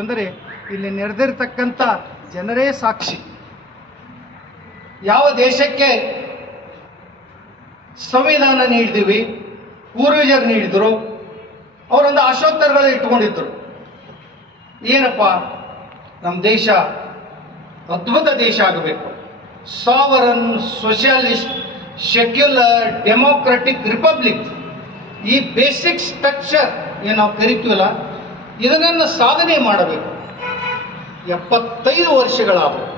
ಅಂದರೆ ಇಲ್ಲಿ ನೆರೆದಿರ್ತಕ್ಕಂಥ ಜನರೇ ಸಾಕ್ಷಿ. ಯಾವ ದೇಶಕ್ಕೆ ಸಂವಿಧಾನ ನೀಡಿದ್ದೀವಿ, ಪೂರ್ವಜರು ನೀಡಿದ್ರು, ಅವರೊಂದು ಆಶೋತ್ತರಗಳು ಇಟ್ಕೊಂಡಿದ್ರು. ಏನಪ್ಪ, ನಮ್ಮ ದೇಶ ಅದ್ಭುತ ದೇಶ ಆಗಬೇಕು, ಸಾವರನ್, ಸೋಷಿಯಲಿಸ್ಟ್, ಸೆಕ್ಯುಲರ್, ಡೆಮೋಕ್ರೆಟಿಕ್ ರಿಪಬ್ಲಿಕ್. ಈ ಬೇಸಿಕ್ ಸ್ಟ್ರಕ್ಚರ್ ಏನು ನಾವು ಕರಿತೀವಲ್ಲ, ಇದನ್ನು ಸಾಧನೆ ಮಾಡಬೇಕು. 75 ವರ್ಷಗಳಾದವು.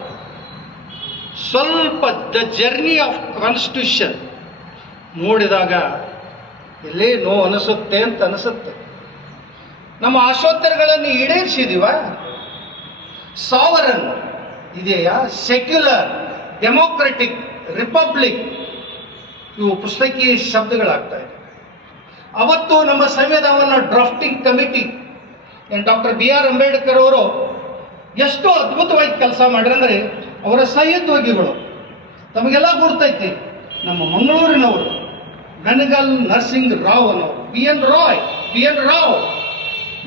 ಸ್ವಲ್ಪ ದ ಜರ್ನಿ ಆಫ್ ಕಾನ್ಸ್ಟಿಟ್ಯೂಷನ್ ನೋಡಿದಾಗ ಎಲ್ಲೇ ನೋವು ಅನಿಸುತ್ತೆ ಅಂತ ಅನಿಸುತ್ತೆ. ನಮ್ಮ ಆಶೋತ್ತರಗಳನ್ನು ಈಡೇರಿಸಿದೀವ? ಸಾವರನ್ ಇದೆಯಾ? ಸೆಕ್ಯುಲರ್, ಡೆಮೋಕ್ರೆಟಿಕ್, ರಿಪಬ್ಲಿಕ್, ಇವು ಪುಸ್ತಕೀಯ ಶಬ್ದಗಳಾಗ್ತಾ ಇದೆ. ಅವತ್ತು ನಮ್ಮ ಸಂವಿಧಾನವನ್ನು drafting committee doctor BR Ambedkar ಅವರು ಎಷ್ಟು ಅದ್ಭುತವಾಗಿ ಕೆಲಸ ಮಾಡಿರಂದ್ರೆ, ಅವರ ಸಹೋದ್ಯೋಗಿಗಳು ತಮಗೆಲ್ಲ ಗುರ್ತೈತಿ, ನಮ್ಮ ಮಂಗಳೂರಿನವರು ಗನಗಲ್ ನರಸಿಂಗ್ ರಾವ್ ಅನ್ನೋರು, PN ರಾವ್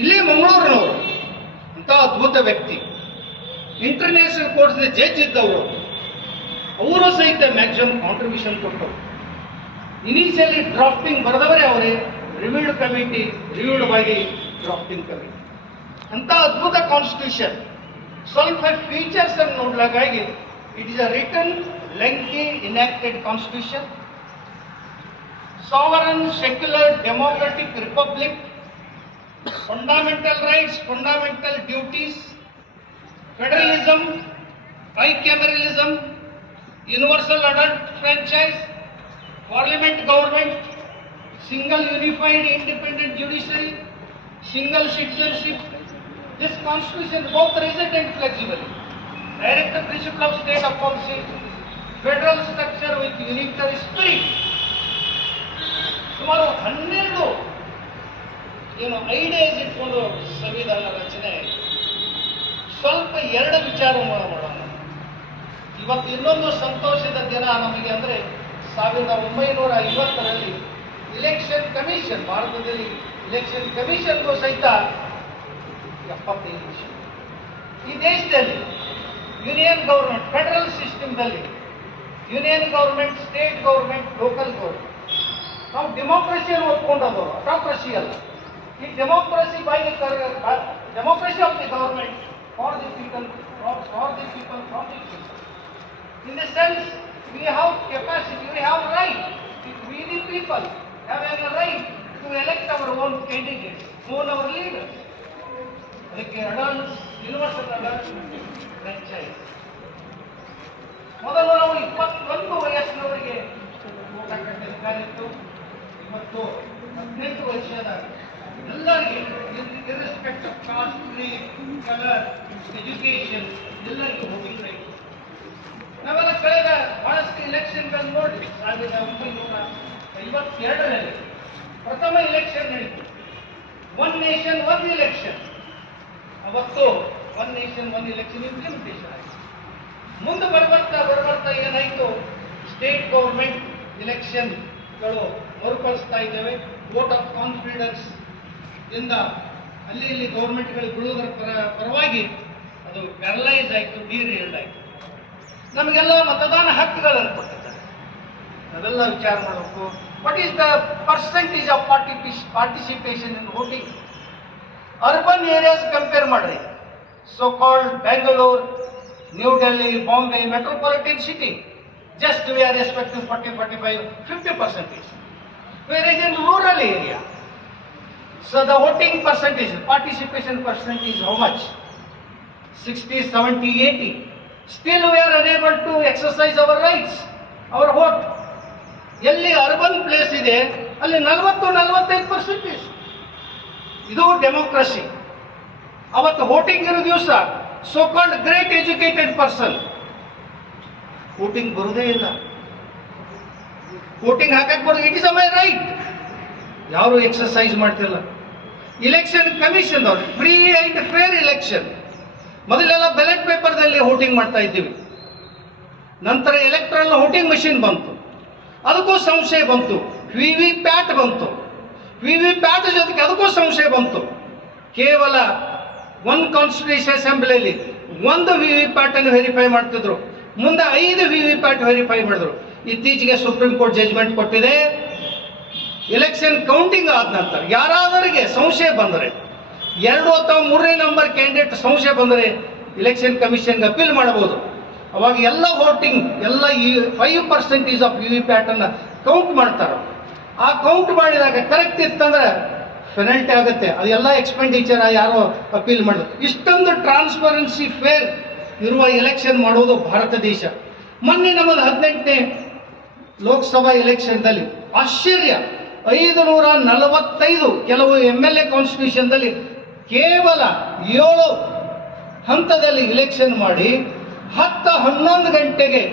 ಇಲ್ಲೇ ಮಂಗಳೂರಿನವರು, ಅಂತ ಅದ್ಭುತ ವ್ಯಕ್ತಿ. ಇಂಟರ್ನ್ಯಾಷನಲ್ ಕೋರ್ಟ್ಸ್ ಜಡ್ಜ್ ಇದ್ದವರು, ಅವರು ಸಹಿತ ಮ್ಯಾಕ್ಸಿಮಮ್ ಕಾಂಟ್ರಿಬ್ಯೂಷನ್ ಕೊಟ್ಟರು. ಇನಿಷಿಯಲಿ ಡ್ರಾಫ್ಟಿಂಗ್ ಬರೆದವರೇ ಅವರೇ, reviewed committee, reviewed body, drafting committee. ಅಂತ ಅದ್ಭುತ ಕಾನ್ಸ್ಟಿಟ್ಯೂಷನ್. ಸ್ವಲ್ಪ ಫೀಚರ್ಸ್ ಅನ್ನು ನೋಡ್ಲಾಗಾಗಿ, it is a written, lengthy, enacted constitution. Sovereign, secular, democratic republic, fundamental rights, fundamental duties, federalism, bicameralism, universal adult franchise, parliament government, single unified independent judiciary, single citizenship. This constitution both rigid and flexible. Direct the principle of state of policy, federal structure with unitary spirit. ಸುಮಾರು 12 ideas ಇಟ್ಕೊಂಡು ಸಂವಿಧಾನ ರಚನೆ. ಸ್ವಲ್ಪ 2 ವಿಚಾರ ಮಾಡೋಣ. ಇವತ್ತು ಇನ್ನೊಂದು ಸಂತೋಷದ ದಿನ ನಮಗೆ ಅಂದರೆ, 1950ರಲ್ಲಿ ಇಲೆಕ್ಷನ್ ಕಮಿಷನ್, ಭಾರತದಲ್ಲಿ ಇಲೆಕ್ಷನ್ ಕಮಿಷನ್ಗೂ ಸಹಿತ 75 ವರ್ಷ. ಈ ದೇಶದಲ್ಲಿ ಯೂನಿಯನ್ ಗೌರ್ಮೆಂಟ್, ಫೆಡರಲ್ ಸಿಸ್ಟಮ್ದಲ್ಲಿ union government, state government, local government, ನಾವು ಡೆಮೋಕ್ರಸಿಯನ್ನು ಒಪ್ಕೊಂಡವರು, ಅಟೋಕ್ರಸಿ ಅಲ್ಲ. ಈ democracy democracy of the government for the people, from the people. In the sense, we have capacity, we have right. We the people have a right to elect our own candidates, own our leaders. Like adults, universal adults franchise. ಮೊದಲು ನಾವು 21 ವಯಸ್ಸಿನವರಿಗೆ vote ಹಾಕಕ್ಕೆ ಅಧಿಕಾರ ಇತ್ತು. ಇವತ್ತು 18 ವರ್ಷದ ಎಲ್ಲರಿಗೆ, ಇರ್ರೆಸ್ಪೆಕ್ಟ್ of cost, Creed, colour, education, ಎಲ್ಲರಿಗೂ ವೋಟಿಂಗ್ ರೈಟ್. ನಾವೆಲ್ಲ ಕಳೆದ ಬಹಳಷ್ಟು ಇಲೆಕ್ಷನ್ಗಳನ್ನು ನೋಡಿ, 1952ರಲ್ಲಿ ಪ್ರಥಮ ಇಲೆಕ್ಷನ್ ನಡೀತು. 1 ನೇಷನ್ 1 ಇಲೆಕ್ಷನ್. ಅವತ್ತು 1 ನೇಷನ್ 1 ಇಲೆಕ್ಷನ್ ಇಂಪ್ಲಿಮೆಂಟೇಷನ್ ಆಯಿತು. ಮುಂದೆ ಬರ್ಬರ್ತಾ ಏನಾಯಿತು, ಸ್ಟೇಟ್ ಗೌರ್ಮೆಂಟ್ ಇಲೆಕ್ಷನ್ಗಳು ಮರುಕಳಿಸ್ತಾ ಇದ್ದೇವೆ. ವೋಟ್ ಆಫ್ ಕಾನ್ಫಿಡೆನ್ಸ್ ಇಂದ ಅಲ್ಲಿ ಇಲ್ಲಿ ಗೌರ್ಮೆಂಟ್ಗಳು ಬೀಳುವುದರ ಪರವಾಗಿ ಅದು ಪ್ಯಾರಲೈಸ್ ಆಯಿತು, ಡಿರೇಲ್ಡ್ ಆಯಿತು. ನಮಗೆಲ್ಲ ಮತದಾನ ಹಕ್ಕುಗಳನ್ನು ಕೊಟ್ಟಿದ್ದಾರೆ. ನಾವೆಲ್ಲ ವಿಚಾರ ಮಾಡಬೇಕು, what is the percentage of participation in voting. Urban areas compare ಮಾಡ್ರಿ, so called Bengaluru, New Delhi, Bombay, metropolitan city, just we are expecting 40, 45, 50%. Whereas in rural area, so the voting percentage, participation percentage, how much? 60, 70, 80. Still we are unable to exercise our rights, our vote. ಎಲ್ಲಿ urban place ಇದೆ ಅಲ್ಲಿ 40-45%. ಇದು democracy. ಅವತ್ತು voting ಇರೋ ದಿವಸ so called great educated person voting ಬರುವುದೇ ಇಲ್ಲ, voting ಹಾಕಕ್ಕೆ ಬರೋದು. It is a my right. ಯಾರು ಎಕ್ಸರ್ಸೈಸ್ ಮಾಡ್ತಿಲ್ಲ. ಇಲೆಕ್ಷನ್ ಕಮಿಷನ್ ಅವರು ಫ್ರೀ ಆ್ಯಂಡ್ ಫೇರ್ ಇಲೆಕ್ಷನ್. ಮೊದಲೆಲ್ಲ ಬ್ಯಾಲೆಟ್ ಪೇಪರ್ದಲ್ಲಿ ವೋಟಿಂಗ್ ಮಾಡ್ತಾ ಇದ್ದೀವಿ. ನಂತರ ಎಲೆಕ್ಟ್ರಲ್ ವೋಟಿಂಗ್ ಮಷಿನ್ ಬಂತು, ಅದಕ್ಕೂ ಸಂಶಯ ಬಂತು. VVPAT ಬಂತು, VVPAT ಜೊತೆಗೆ ಅದಕ್ಕೂ ಸಂಶಯ ಬಂತು. ಕೇವಲ ಒಂದು ಕಾನ್ಸ್ಟಿಟ್ಯೂಷನ್ ಅಸೆಂಬ್ಲಿಯಲ್ಲಿ ಒಂದು ವಿ ವಿ ಪ್ಯಾಟ್ ಅನ್ನು ವೆರಿಫೈ ಮಾಡ್ತಿದ್ರು, ಮುಂದೆ 5 ವಿ ವಿ ಪ್ಯಾಟ್ ವೆರಿಫೈ ಮಾಡಿದ್ರು. ಇತ್ತೀಚೆಗೆ ಸುಪ್ರೀಂ ಕೋರ್ಟ್ ಜಜ್ಮೆಂಟ್ ಕೊಟ್ಟಿದೆ, ಎಲೆಕ್ಷನ್ ಕೌಂಟಿಂಗ್ ಆದ ನಂತರ ಯಾರಾದರಿಗೆ ಸಂಶಯ ಬಂದರೆ, 2 ಅಥವಾ 3ನೇ ನಂಬರ್ ಕ್ಯಾಂಡಿಡೇಟ್ ಸಂಶಯ ಬಂದರೆ ಎಲೆಕ್ಷನ್ ಕಮಿಷನ್ಗೆ ಅಪೀಲ್ ಮಾಡಬಹುದು. ಅವಾಗ ಎಲ್ಲ ವೋಟಿಂಗ್ ಎಲ್ಲ 5% ಆಫ್ ವಿ ವಿ ಪ್ಯಾಟ್ ಅನ್ನ ಕೌಂಟ್ ಮಾಡ್ತಾರೆ. ಆ ಕೌಂಟ್ ಮಾಡಿದಾಗ ಕರೆಕ್ಟ್ ಇತ್ತಂದ್ರೆ ಪೆನಲ್ಟಿ ಆಗುತ್ತೆ. ಅದೆಲ್ಲ ಎಕ್ಸ್ಪೆಂಡಿಚರ್ ಯಾರೋ ಅಪೀಲ್ ಮಾಡಿದ್ರು. ಇಷ್ಟೊಂದು ಟ್ರಾನ್ಸ್ಪರೆನ್ಸಿ ಫೇರ್ ಇರುವ ಎಲೆಕ್ಷನ್ ಮಾಡೋದು ಭಾರತ ದೇಶ. ಮೊನ್ನೆ ನಮ್ಮದು 18ನೇ ಲೋಕಸಭಾ ಎಲೆಕ್ಷನ್ದಲ್ಲಿ ಆಶ್ಚರ್ಯ, 545 ಕೆಲವು MLA ಕಾನ್ಸ್ಟಿಟ್ಯೂಷನ್ದಲ್ಲಿ ಕೇವಲ 7 ಹಂತದಲ್ಲಿ ಎಲೆಕ್ಷನ್ ಮಾಡಿ 10-11 ಗಂಟೆಗೆ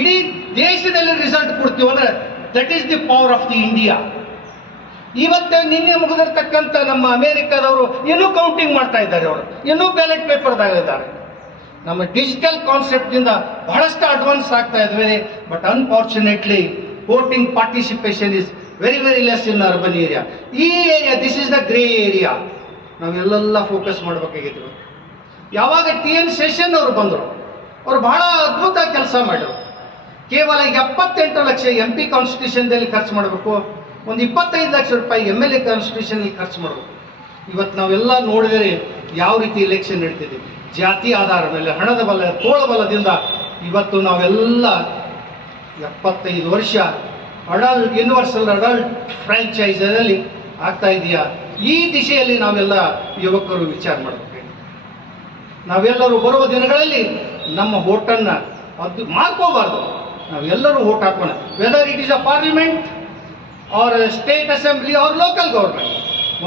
ಇಡೀ ದೇಶದಲ್ಲಿ ರಿಸಲ್ಟ್ ಕೊಡ್ತೀವಿ ಅಂದ್ರೆ that is the power of the India. ಇವತ್ತೇ ನಿನ್ನೆ ಮುಗಿದಿರ್ತಕ್ಕಂಥ ನಮ್ಮ ಅಮೆರಿಕದವರು ಇನ್ನೂ ಕೌಂಟಿಂಗ್ ಮಾಡ್ತಾ ಇದ್ದಾರೆ, ಅವರು ಇನ್ನೂ ಬ್ಯಾಲೆಟ್ ಪೇಪರ್ದಾಗ ಇದ್ದಾರೆ. ನಮ್ಮ ಡಿಜಿಟಲ್ ಕಾನ್ಸೆಪ್ಟ್ನಿಂದ ಬಹಳಷ್ಟು ಅಡ್ವಾನ್ಸ್ ಆಗ್ತಾ ಇದ್ವಿ. But unfortunately voting participation is very less in urban area. ಈ area, this is the grey area. ನಾವೆಲ್ಲ ಫೋಕಸ್ ಮಾಡಬೇಕಾಗಿತ್ತು. ಯಾವಾಗ TN ಶೇಷನ್ ಅವರು ಬಂದರು, ಅವರು ಬಹಳ ಅದ್ಭುತ ಕೆಲಸ ಮಾಡಿದ್ರು. ಕೇವಲ 78 ಲಕ್ಷ MP ಕಾನ್ಸ್ಟಿಟ್ಯೂಷನ್ದಲ್ಲಿ ಖರ್ಚು ಮಾಡಬೇಕು, ಒಂದು 25 ಲಕ್ಷ ರೂಪಾಯಿ MLA ಕಾನ್ಸ್ಟಿಟ್ಯೂಷನ್ ಖರ್ಚು ಮಾಡಬೇಕು. ಇವತ್ತು ನಾವೆಲ್ಲ ನೋಡಿದರೆ ಯಾವ ರೀತಿ ಎಲೆಕ್ಷನ್ ನಡೀತಿದ್ದೀವಿ, ಜಾತಿ ಆಧಾರ ಮೇಲೆ ಹಣದ ಬಲ ತೋಳಬಲದಿಂದ ಇವತ್ತು ನಾವೆಲ್ಲ 75 ವರ್ಷ ಅಡಲ್ಟ್ ಯೂನಿವರ್ಸಲ್ ಅಡಲ್ಟ್ ಫ್ರಾಂಚೈಸಲ್ಲಿ ಆಗ್ತಾ ಇದೆಯಾ. ಈ ದಿಶೆಯಲ್ಲಿ ನಾವೆಲ್ಲ ಯುವಕರು ವಿಚಾರ ಮಾಡಬೇಕು. ನಾವೆಲ್ಲರೂ ಬರುವ ದಿನಗಳಲ್ಲಿ ನಮ್ಮ ವೋಟನ್ನು ಅದು ಮಾರ್ಕೋಬಾರ್ದು. ನಾವೆಲ್ಲರೂ ವೋಟ್ ಹಾಕೋಣ, whether it is a parliament or state assembly or local government.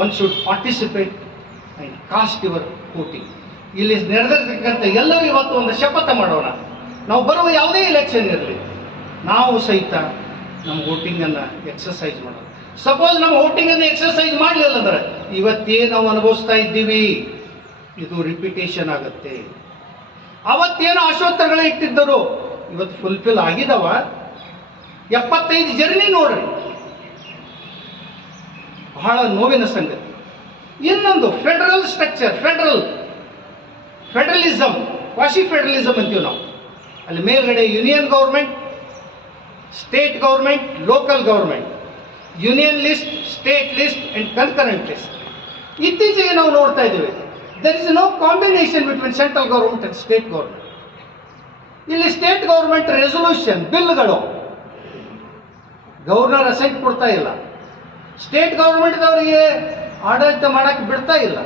One should participate and cast your voting. ಇಲ್ಲಿ ನಡೆದಿರ್ತಕ್ಕಂಥ ಎಲ್ಲರೂ ಇವತ್ತು ಒಂದು ಶಪಥ ಮಾಡೋಣ. ನಾವು ಬರುವ ಯಾವುದೇ ಎಲೆಕ್ಷನ್ ಇರಲಿ, ನಾವು ಸಹಿತ ನಮ್ಮ ವೋಟಿಂಗನ್ನು ಎಕ್ಸಸೈಸ್ ಮಾಡೋಣ. ಸಪೋಸ್ ನಮ್ಮ ವೋಟಿಂಗನ್ನು ಎಕ್ಸಸೈಸ್ ಮಾಡಲಿಲ್ಲ ಅಂದ್ರೆ ಇವತ್ತೇನು ನಾವು ಅನುಭವಿಸ್ತಾ ಇದ್ದೀವಿ ಇದು ರಿಪಿಟೇಷನ್ ಆಗುತ್ತೆ. ಅವತ್ತೇನು ಆಶೋತ್ತರಗಳೇ ಇಟ್ಟಿದ್ದರು ಇವತ್ತು ಫುಲ್ಫಿಲ್ ಆಗಿದವ. 75 ಜರ್ನಿ ನೋಡ್ರಿ, ಬಹಳ ನೋವಿನ ಸಂಗತಿ. ಇನ್ನೊಂದು federal structure, federalism, quasi federalism ಅಂತೀವಿ ನಾವು. ಅಲ್ಲಿ ಮೇಲ್ಗಡೆ union government, state government, local government, union list, state list and concurrent list. ಇತ್ತೀಚೆಗೆ ನಾವು ನೋಡ್ತಾ ಇದ್ದೇವೆ there is no combination between central government and state government. ಇಲ್ಲಿ ಸ್ಟೇಟ್ ಗೌರ್ಮೆಂಟ್ ರೆಸೊಲ್ಯೂಷನ್ ಬಿಲ್ಗಳು ಗವರ್ನರ್ ಅಸೆಂಟ್ ಕೊಡ್ತಾ ಇಲ್ಲ, ಸ್ಟೇಟ್ ಗೌರ್ಮೆಂಟ್ದವರಿಗೆ ಆಡಳಿತ ಮಾಡಕ್ಕೆ ಬಿಡ್ತಾ ಇಲ್ಲ.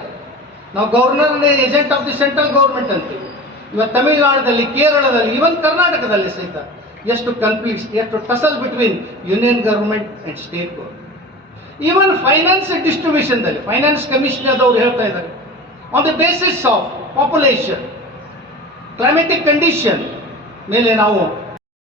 ನಾವು ಗವರ್ನರ್ನೇ agent of the central government ಅಂತೀವಿ. ಇವತ್ತು ತಮಿಳುನಾಡಲ್ಲಿ, ಕೇರಳದಲ್ಲಿ, ಈವನ್ ಕರ್ನಾಟಕದಲ್ಲಿ ಸಹಿತ ಎಷ್ಟು ಕನ್ಫ್ಲಿಕ್ಟ್ಸ್, ಎಷ್ಟು tussle between union government and state government. Even finance ಡಿಸ್ಟ್ರಿಬ್ಯೂಷನ್ದಲ್ಲಿ ಫೈನಾನ್ಸ್ ಕಮಿಷನರ್ದವರು ಹೇಳ್ತಾ ಇದ್ದಾರೆ, on the basis of population, climatic condition ಮೇಲೆ ನಾವು